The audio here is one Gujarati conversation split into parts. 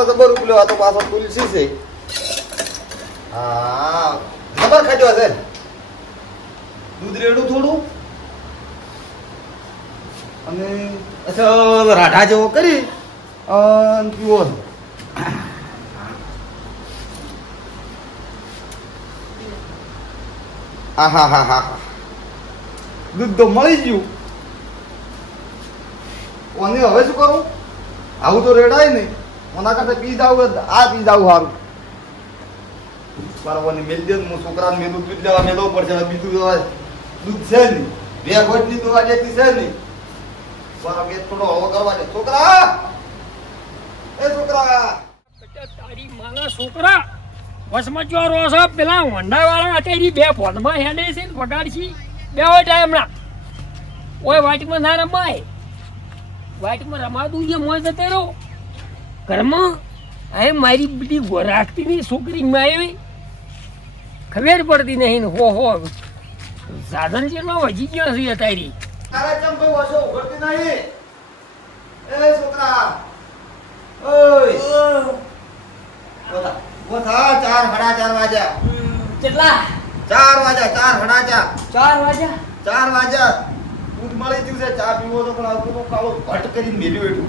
તો જબર ઉપલ્યો, આ તો પાછો તુલસી છે. હા જબર ખાધ્યો હશે. દૂધ રેડું થોડું અને અચ્છા રાઢા જેવો કરી પીવો. હા હા હા હા, દૂધ તો મળી ગયું. અને હવે શું કરું? આવું તો રેડાય નહીં. ઓના કરતા પી જાવ, આ પી જાવ સારું. બરાબર મેલ દે. હું છોકરાને મેલું દૂધ લેવા મેળવવું પડશે. બીજું દૂધ છે નહીં. બે ગોટની દવા જેથી છે નહીં. બરાબર થોડો હવો કરવા દે. છોકરા, એ છોકરા, તારી માના છોકરા વસમાં જો રોસો પેલા હોન્ડા વાળા અત્યારે બે ફોનમાં હેડે છે ને વગાડશી બે હોય ટાઈમ ના. ઓય વાટમાં ના રમાય. વાટમાં રમાતું છે મોજ જતે રહો ઘરમાં. આ મારી બધી રાખતી નહીં છોકરી મારી ખબર પડતી નહીં. હો સાધન જેટલો વજી ગયો છે તારી. તારા ચમ કોઈ વસો ઉભરતી નહીં. એ છોકરા, ઓય બોલા બોથા. 4:30 વાગ્યા. કેટલા? 4 વાગ્યા. 4:30. 4 વાગ્યા. 4 વાગ્યા. દૂધ મળી ગયું છે. ચા પીવો તો પણ આવતું તો કાળો ઘટ કરીને મેલ્યું એટલું.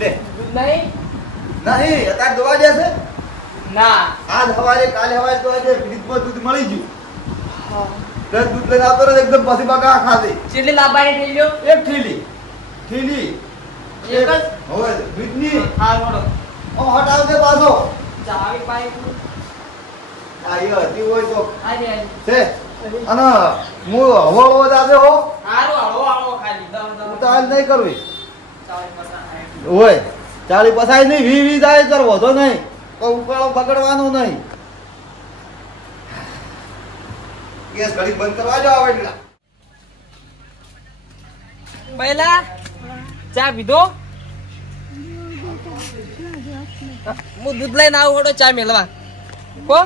લે દૂધ નહીં? નહીં અત્યારે દવા દે છે ના. આજ સવારે કાલે સવારે તો આજે ફ્રીજમાં દૂધ મળી ગયું. દસ દૂધ લઈને આવતો રહે એકદમ પછી બગા ખાધી. કેટલી લાંબાની થેલીઓ? એક થેલી. એક જ? હવે દૂધની હા વડો. ઓ હટાવજે પાછો. ચાવી પાઈ આયો હતી હોય તો આજી છે. અને હું હવો જાજે હો. હારું હળવો ખાલી દમ તો હાલ નહીં કરવી ચાવી પસાર હોય. 40 પસાય નહીં, 20 જાય કરવો તો નહીં. કોઈ ઉકાળો બગડવાનો નહીં. ગેસ ઘડી બંધ કરવા જો આવે એટલા. પહેલા ચા પીધો? હું દૂધ લઈને આવું વડો ચા મેળવા કો.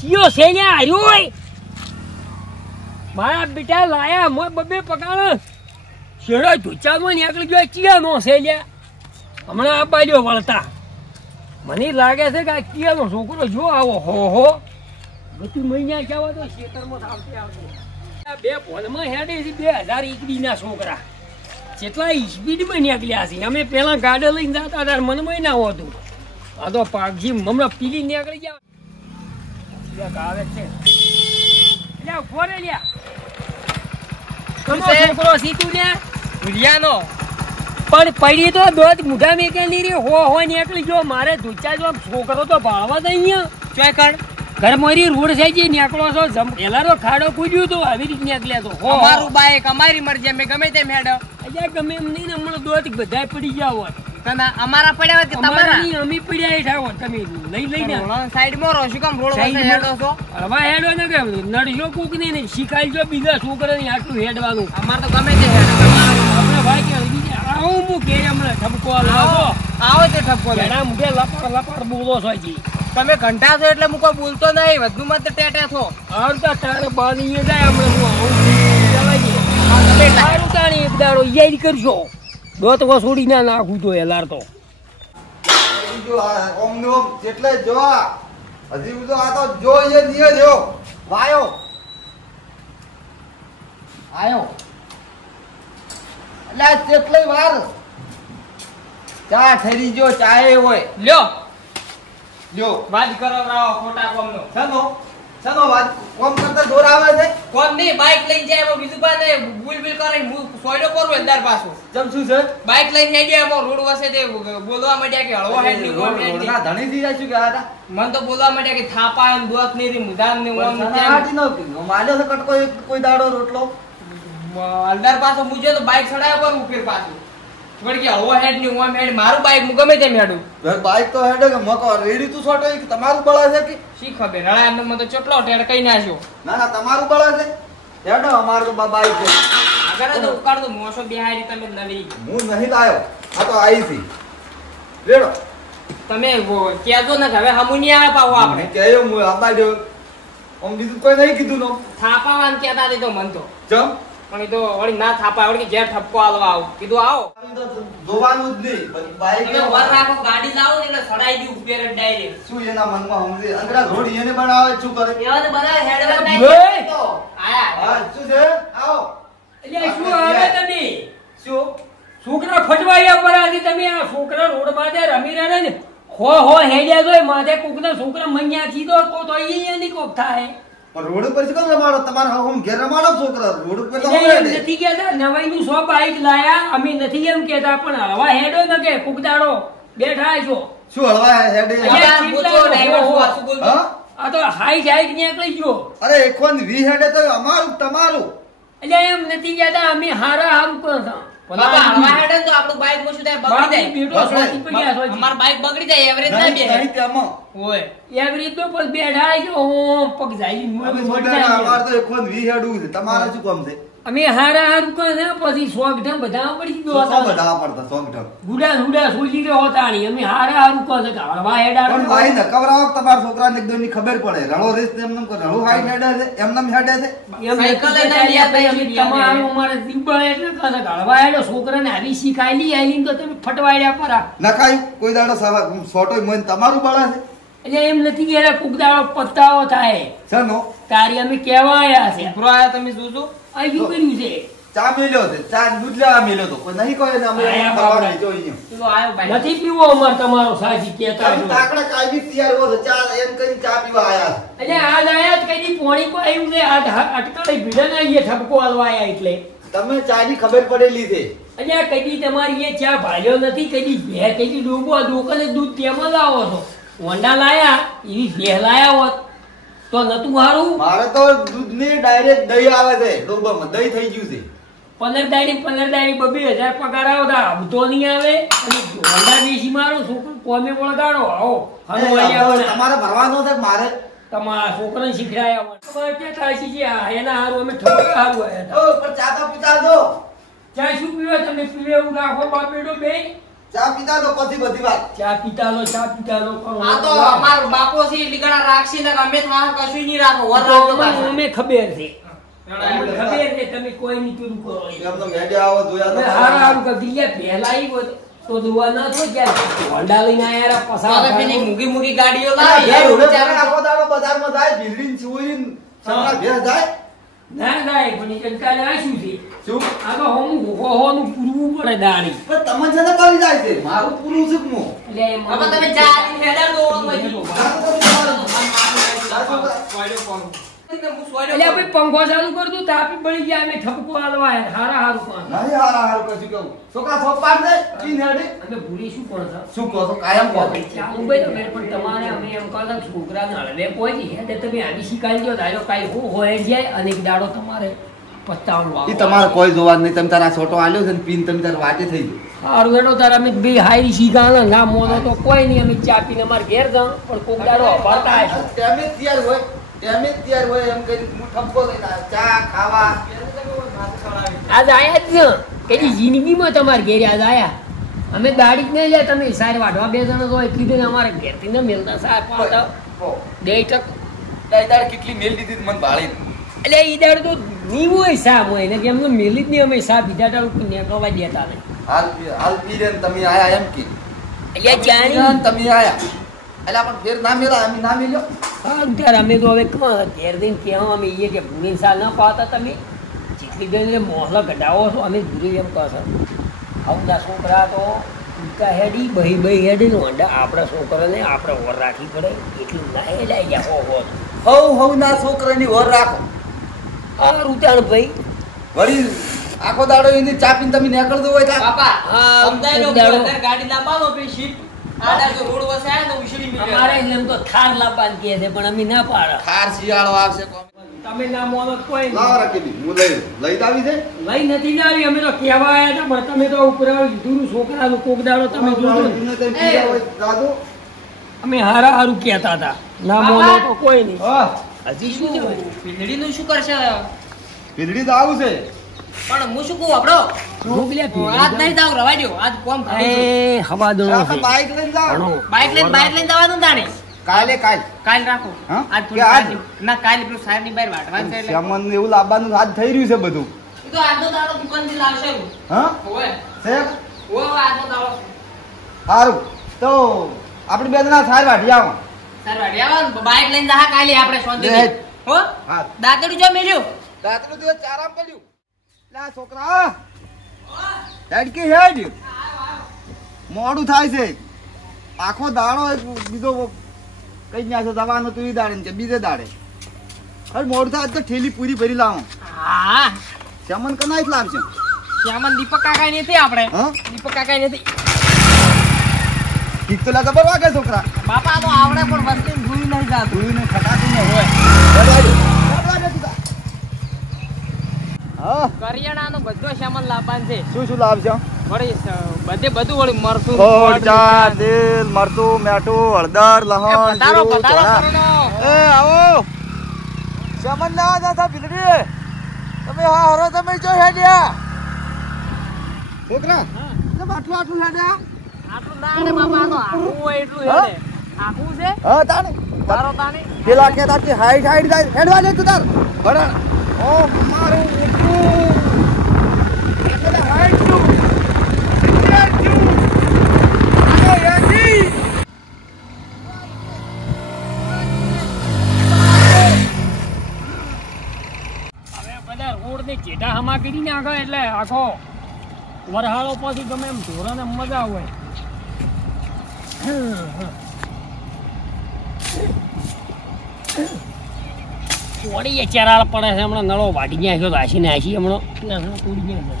ચિયો છે ને આર્યો મારા બેટા લાયા મોય બબે પકાણ શેડો ધુચામાં નીકળી ગયો. ચિયાનો છે લ્યા હમણાં આ બાજુ વળતા. મને લાગે છે કે આ ચિયાનો છોકરો જો આવો હો ગતિ મહિના કહેવા તો ખેતરમાં આવતે બે ફોનમાં હેડે છે 2021 ના છોકરા. જેટલા સ્પીડમાં નીકળ્યા છે. અમે પેલા ગાડી લઈને જતા ત્યારે મનમાં ના હોતું. આ તો પાકજી હમણાં પીલી નીકળી ગયા. આવે છે લ્યા ફોરે લ્યા. છોકરો સીતું ને ભુલિયાનો પણ પડી તો દોત મુઢા મેકે ની રે હો નીકળી ગયો. મારે ધુચા જો છોકરો તો ભાળવા દઈ અહીંયા ચોય કણ ઘર મોરી રોડ છે જે નીકળો છો એલારો ખાડો કૂદ્યું તો આવી રીતે નીકળ્યા તો હો. અમારું બાઈક અમારી મરજી અમે ગમે તેમ હેડો. અજા ગમે એમ નહીં ને હમણાં દોત બધા પડી જાવ હોત. અમારા પડ્યા કે તમારા નહીં અમે પડ્યા હેઠા હોત. તમે લઈ લઈને સાઈડ માં રહો. શું કામ રોડ પાસે હેડો છો? હવા હેડો ને કે નડશો કોક ને શીખાઈ જો બીજા છોકરાને આટલું હેડવાનું. અમારે તો ગમે તે હેડો. આપણે ભાઈ કે આવું હું કે હમણાં ઠપકો લાવો આવો તે ઠપકો એના મુખે લપાડ બોલો છો જી. તમે ઘંટા છો એટલે હું કોઈ બોલતો નહીં. વધુ મત ટેટે છો. આવતા તારે બાની જાય હમણાં હું આવું તમે તારું તાણી એક દાડો યાદ કરશો. દોત વસોડી ના નાખું તો એલાર તો ઓમ નો જેટલે જોવા હજી તો આ તો જોઈએ દિયે જો વાયો આયો એટલે જેટલે વાર ચા ઠરી જો ચાય હોય લ્યો વાત કરો રાવ ખોટા કોમનો સનો વાત કોમ કરતા દોર આવે છે. કોમ નહીં બાઈક લઈને જાય એમાં બીજું પાસે બુલ કરે હું સોયડો કરું અંદર પાછું. જમ શું છે બાઈક લઈને હેડ્યા એમાં રોડ વસે તે બોલવા માંડ્યા કે હળવો હેડ ની કોમ હેડ ના ધણી થી જાય શું કે આતા મન તો બોલવા માંડ્યા કે થાપા એમ દોત ની રી મુધાન ને ઓમ હાટી નો માલ્યો છે કટકો કોઈ દાડો રોટલો અંદર પાછો મુજે તો બાઈક ચડાયા પર ઉપર પાછું વળી કે હળવો હેડ ની ઓમ હેડ મારું બાઈક હું ગમે તેમ હેડું. બાઈક તો હેડે કે મકો રેડી તું છોટો તમારું બળા છે કે શી ખબર રળા અંદર તો ચોટલો ટેડ કઈ નાખ્યો. ના તમારું બળા છે હેડો અમારું તો બાઈક છે. ઘરે તો ઉકાળ તો મોસો બેહારી તમે નડી. હું નહીં લાયો, આ તો આવી હતી રેડો. તમે કહેજો ને હવે હમુ નહીં આવે પાવો આપણે. કહેયો હું આબા જો આમ બીજું કોઈ નહીં કીધું નો. થાપાવાન કહેતા હતી તો મન તો. ચમ પણ એ તો વળી ના થાપા વળી કે ઘેર ઠપકો આલવા આવ. કીધું આવો. જોવાનું જ નહીં, પછી બાઈક તમે વર રાખો ગાડી લાવો ને એટલે સડાઈ દી ઉપર જ ડાયરેક્ટ. શું એના મનમાં સમજે અંદરા રોડ એને બનાવે શું કરે? એવા તો બધા હેડવા ડાયરેક્ટ તો આયા. હા શું છે? આવો. એટલે શું આવે તમે? શું છોકરા ફટવાયા પર આજે તમે આ છોકરા રોડ માથે રમી રહ્યા ને હો હેડ્યા જોય માથે કોકના છોકરા મૈયા સીધો તો ઈ એની કોક થાય. પણ રોડ ઉપર શું કામ રમાડો? તમારા હોમ ઘેર રમાડો છોકરા, રોડ ઉપર તો એટલે એમ નથી કહેતા નવાઈનું સો બાઈક લાયા અમે નથી એમ કહેતા, પણ હવા હેડો ન કે કુકદાડો બેઠા છો. શું હળવા હેડે? હા? આ તો હાઈ જાય નીકળી ગયો. અરે એકોન વી હેડે તો અમારું તમારું. એટલે એમ નથી કહેતા અમે હારા હારું કરતા. બાબા હવા હેડે તો આપણું બાઈક માં શું થાય બગડી જાય. બેઠો સોચી પડ્યા સોચી. અમાર બાઈક બગડી જાય એવરેજ ના બે. નહીં તેમાં. ઓય એવરી તો પણ બેઠા છે ઓમ પગ જાય અમે છોકરા અમાર તો એકોન વી હેડું છે, તમારે શું કામ છે? અમે હારા હારું કરે પછી સોગઢ બધા પડી ગયો સો બધા પડતા સો મીટર. ગુડા ગુડા સોજી રહ્યો હોતાણી અમે હારા હારું કરે કે હળવા હેડા પણ ભાઈ ને કવરાવો તમારા છોકરાને એકદમ ની ખબર પડે. રણો રેસ એમને રણો હાઈ હેડે છે, એમને હેડે છે. સાયકલ લઈને અમે તમારું અમારે દીબળ એટલે કહે કે હળવા હેડો છોકરાને આવી શીખાયેલી આઈલી તો તમે ફટવાડ્યા પરા નખાય કોઈ દાડો સોટો મન તમારું બળા છે. એટલે એમ નથી કે કુકદાડો પત્તાઓ થાય ચાલો તારી અમે કહેવા આવ્યા છે. ઉપરો આયા તમે જોજો. આ શું કર્યું છે? ચા મેલ્યો છે, ચા દૂધ લેવા મેલ્યો તો કોઈ નહીં કહે ને અમે આયા ખાવા બાપડા. નહીં જો અહીંયા. પેલો આયો બાઈક. નથી પીવો અમાર તમારો સાચી કહેતા તમે તાકડા કાઈ બી તૈયાર હો તો ચા એમ કરીને ચા પીવા આયા છે. એટલે આજ આયા જ કઈ પોણી કો આવ્યું છે આ અટકળે ભીડે ના એ ઠપકો આલવા આયા એટલે તમે ચા ની ખબર પડેલી છે. એટલે કદી તમારી એ ચા ભાલ્યો નથી, કદી ભે કદી ડૂબો દુકાને દૂધ તેમાં લાવો છો. વંડા લાયા એવી ભે લાયા હોત તો નતું હારું. મારે તો દૂધ ની ડાયરેક્ટ દહીં આવે છે ડોબામાં, દહીં થઈ ગયું છે. 15 દાડી 2,000 પગાર આવતા આવતો નહીં આવે અને વંડા બેસી મારો છોકરો કોમે વળગાડો આવો હનો આયા તમારે ભરવાનો છે મારે. તમારા છોકરાને શીખડાયા તમારે ક્યાં થાય છે જે એના હારું અમે ઠપકા હારું આયા હતા. ઓ પણ ચા તો પીતા દો. ચા શું પીવા તમે પીવે એવું રાખો બાપેડો બે ચા પીતા દો પછી બધી વાત. ચા પીતા લો કરો. આ તો અમાર બાપો છે એટલી ગણા રાખશી ને અમે થા કશું નહીં રાખો વર રાખો પાછા. અમે ખબર છે અમને ખબર છે તમે કોઈ નહીં પૂરું કરો. એમ તો મેડે આવો જોયા અમે તો હારા હારું કગીયા પહેલા આવ્યો તો દુવા ના થો ક્યાં હોન્ડા લઈને આયા તો પસાર પેલી મૂગી મૂગી ગાડીઓ આ લાવી ઘેર એ ઉડે વિચારો. આખો દાડો બજારમાં જાય ભીલડીને છુરીને સગા ઘેર જાય. ના ના પણ એ કંટાળે આ શું છે? શું આ તો હોનું પૂરવું પડે દાડી. પણ તમે છે ને કરી જાય છે મારું પૂરું છે હું. એટલે એમ બાબા તમે ચા આવીને હેડાર દો ઓળંગમાંથી. એટલે આપણે પંખો ચાલુ કરતું તાપી બળી ગયા અમે ઠપકો હાલવા આયા. હારા હારું પણ નહીં હારા હારું કશું કહું. છોકરા થોપ પાડ દે પીને હેડે. અમે ભૂલી શું પણ છે? શું કહો છો કાયમ કહો. ચાલુ ભાઈ તમે પણ તમારે અમે એમ કહો છોકરાને હળવે પહોંચી એટલે તમે આવી શીખાઈ દો તારો કાંઈ હોય જાય અને એક દાડો તમારે પસ્તાવાનું ઈ તમારે કોઈ જોવા નહીં. તમે તારા છોટો આલ્યો છે ને પીને તમે તાર વાટે થઈ ગયો. સારું એનો તાર અમે બે હાઈ શીખાણા ના મોનો તો કોઈ નહીં અમે ચા પીને અમારે ઘેર જાઉં પણ કોક દાડો અપાડતા આવીશું. ટેમે જ તૈયાર હોય એમ કરી હું ઠપકો લઈને આવ્યો. ચા ખાવા આજ આયા જ ને કઈ જિંદગીમાં તમારે ઘેર આજ આયા અમે ગાડી જ નહીં લે તમે સાર વાઢવા બે જણા તો એટલી દે અમારે ઘેરથી ન મેલતા સાર પાડતા બે ટક દાદાર કેટલી મેલ દીધી મને ભાળી. એટલે ઈ દાડ તો નહીં હોય સાપ હોય ને કેમ મેલી જ નહીં અમે સાપ બીજા દાડ નેકળવા દેતા નહીં. હાલ પી રે ને તમે આયા એમ કે એટલે જાણી તમે આયા એટલે પણ ફેર ના મેલા અમે ના મેલ્યો. હા ત્યારે અમે તો હવે ઘેર દઈને કહેવા અમે એ કે ભૂરી સાલ ના પાતા તમે જેટલી જઈને મોહલા કઢાવો છો અમે ભૂરી એમ કહો છો. આવતા છોકરા તો ઉલકા હેડી બહી હેડી ને વંડા આપણા છોકરાને આપણે ઓર રાખવી પડે એટલું ના એ લઈ ગયા હવ ના છોકરાની ઓર રાખો. હા રૂતાણ ભાઈ વળી આખો દાડો એની ચા પીને તમે નીકળતો હોય તા. બાપા હા, સમજાય લો દાડો. અંદર ગાડી લાવવાનો પછી સીટ આડા જો રોડ વસાય ને ઉછળી મીટર. અમારે એટલે એમ તો થાર લાવવાનું કહે છે પણ અમે ના પાડે. ખાર શિયાળો આવશે કોમ. તમે ના મોનો કોઈ નહીં. લાવ રાખી હું લઈ આવી છે. લઈ નથી જ આવી અમે તો કહેવા આવ્યા હતા પણ તમે તો ઉપર લીધું છોકરાનું કોક દાડો તમે જોજો દાદુ અમે હારા હારું કહેતા હતા ના મોનો તો કોઈ નહીં. હા હજી શું છે? પીંદડીનું શું કરશે? પીલડી તો આવું છે પણ હું શું કહું આપણો આજ નહીં જાવ રવા દો આજ કોમ એ હવા દો બાઈક લઈને જાઓ બાઇક લઈને જવાનું તાણે કાલ કાલ રાખો હા? આજ કે આજ? ના કાલે પેલું સાહેબ ની બહાર વાટવાનું છે એટલે શ્યામન ને એવું લાવવાનું આજ થઈ રહ્યું છે બધું એ તો આજનો દાડો દુકાન થી લાવશે હા ઓય સાહેબ આજનો દાડો સારું તો આપણે બે જણા સાર વાઢી આવો સર વાડી આવો બાઇક લઈને જા કાલે આપણે શાંતિથી હો હા દાતડું જો મેલ્યું રાત્રે દિવસ આરામ કર્યું લા છોકરા હેડ કે હેડ મોડું થાય છે આખો દાડો એક બીજો કઈ ન્યા છે જવાનું તું ઈ દાડે ને છે બીજે દાડે હવે મોડું થાય તો ઠેલી પૂરી ભરી લાવો હા શ્યામન કનાઈ જ લાવશે શ્યામન દીપક કાકા નથી આપણે હા દીપક કાકા નથી ઠીક તો જબર વાગે છોકરા બાપા તો આવડે પણ વસ્તુ ભૂલી નહીં જાતું ધોઈ ને ખટાતું ને હોય હા કરિયાણાનો બધો સામાન લાવવાનું છે શું શું લાવશે વળી બધું વળી મરતું ગોળ ચા તેલ મરચું મેઠું હળદર લહણ જીરું ચોળા. એ આવો શ્યામન ના દાદા ભીલડી તમે હા હરો તમે જો હેડ્યા છોકરા તમે આટલું હેડ્યા આટલું ના રે બાપા તો આખું હોય એટલું હેડે આખું છે હા તાને તારો તાને પેલા કે તારથી હાઈટ જાય હેડવા દે તું તાર બરાબર ઓ મારું ઉઠું એટલે હાઈટ નું ચેટા હમા કરી નાખો એટલે આખો વરહાળો પછી ગમે એમ ધોરણે મજા હોય થોડી ચેરાળ પડે છે હમણાં નળો વાટી ગયા છે આશીને આશી હમણાં તોડી ગયા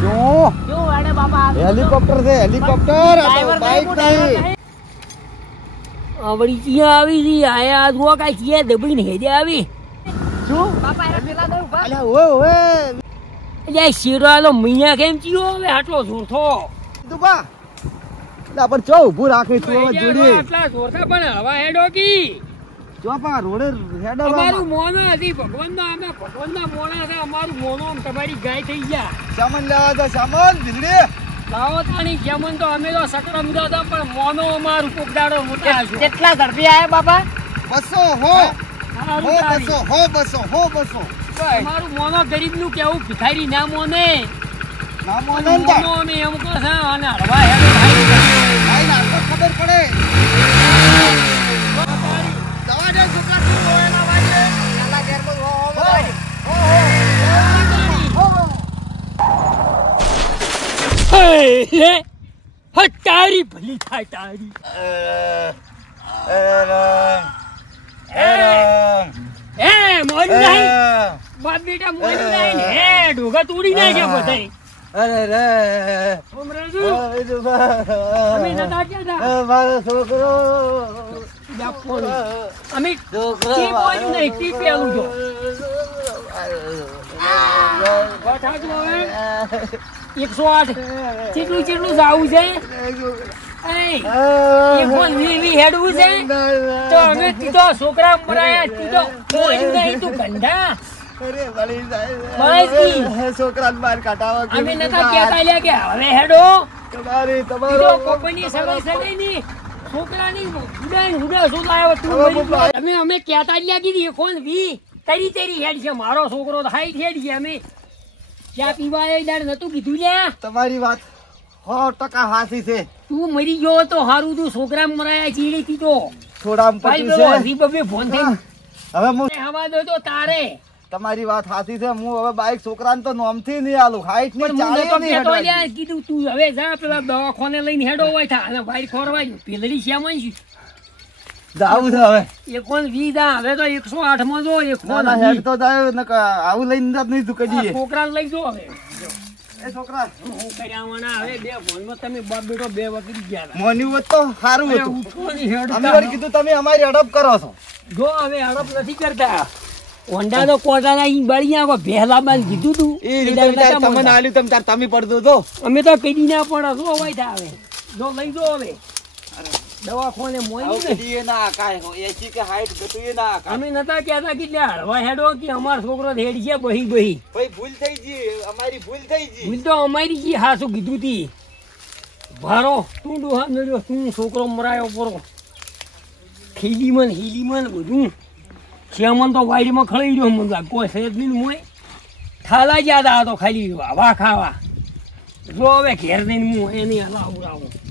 જો વાડે બાપા હેલિકોપ્ટર છે હેલિકોપ્ટર બાઈક નહીં આવડી ક્યાં આવી છે આયા જુઓ કાંઈ ક્યાં દબડીને હેજે આવી શું બાપા એને પેલા દે ઉભા અલ્યા ઓય ઓય એટલે શિરાલો મૈયા કેમ ચીયો હવે આટલો જોરથો દુબા એટલે પણ ચો ઊભું રાખે તું હવે જોડી આટલા જોરથા પણ હવા હેડો કી જો પા રોડે હેડો અમારું મોનો હતી ભગવાનના અમે ભગવાનના મોણા છે અમારું મોનો આમ તમારી ગાય થઈ ગયા સામાન લેવા જા સામાન ભીલડી લાવો તાણી જેમન તો અમે તો સકરમ હતા પણ મોનો અમારું કોકડાડો મોટા છે કેટલા ઝડપી આયા બાપા 200 હો સારું તારી. 200 અમારું મોનો ગરીબનું કેવું ભિખારી ના મોને નામો મોનો નંદા અમે એમ કહો છે અને હળવા હેડો ભાઈ ભાઈ ના તો ખબર પડે દવા દે છોકરા તું હોય ના વાગે નાલા ઘેરમાં હો તારી ભલી થાય તારી એ મોરી નહીં બાપ બેટા મોરી નહીં હે ડોગા તોડી નાખ્યા બધાય અમે નતા ક્યાં હતા મારો છોકરો અમે ટી બોલ્યું નહીં ટી પેલું જો બઠાકલો હવે 108 કેટલું જાવું છે હેડવું છે તો અમે તીધો છોકરા મરાયા તીધો નહીં તું ગંધા છોકરા બાર કાઢાવા અમે નતા કહેતા લ્યા કે હવે હેડો તમારી તીધો કોપની સગાઈ સગાઈ ની છોકરાની હુડા શું લાવ્યો તું અમે કહેતા લ્યા કીધી કોણ વી તેરી હેડ છે મારો છોકરો તો હાઈટ હેડ છે અમે ચા પીવા એ નતું કીધું લ્યા તમારી વાત 100% હાસી છે તું મરી ગયો તો હારું તું છોકરા મરાયા ચીડી કીધો થોડા ભાઈ પટી પેલો છે હજી બબે ફોન થઈ હવે હું હવા દો તો તારે તમારી વાત હાસી છે હું હવે બાઈક છોકરાને તો નોમથી નહીં આલું હાઈટ ની પણ હું ચાલે નતો નહીં કહેતો હેડવાની. લ્યા કીધું તું હવે જા પેલા દવાખાને લઈને હેડો હોય થા અને ભાઈ ખોરવાય પેલડી શ્યામન છે જાવું છે હવે 120 દા હવે તો 108 માં જો ના, ના, હેડ તો જાય ને આવું લઈને જ નહીં તું કદી છોકરા લઈ જો હવે એ છોકરા હું કર્યાવાના હવે બે ફોનમાં તમે બાપ બેટો બે વગરી ગયા હતા. મોની વત તો સારું હવે હતું ઉઠો ની હેડતા. અમે વળી કીધું તમે અમારી અડપ કરો છો જો હવે હડપ નથી કરતા હોન્ડા તો કોટાના ઈ બળી નાખો ભેલા બાંધ કીધું તું એ રીતે વિચાર તમને આલ્યું તમે તાર તમે પડતો તો અમે તો કદી ના પડે શું હોય થા હવે જો લઈ જો હવે દવાખાને મોઈ ને કદી ના કાય 80 કે 60 ગતું એ ના કાય અમે નતા કહેતા કે હળવા હેડો કે અમાર છોકરો હેડ છે બહી ભાઈ ભૂલ થઈ ગઈ અમારી ભૂલ થઈ ગઈ ભૂલ તો અમારી જી હાસુ કીધું તી ભારો તું ડોહા નર્યો તું છોકરો મરાયો પરો હીલીમન બધું શ્યામન તો વાડીમાં ખળી ગયો મને કોઈ સહેજ નહીં મોય થાલા જ યાદ આવતો ખાલી હવા ખાવા જો હવે ઘેર દઈને હું એની હલાવું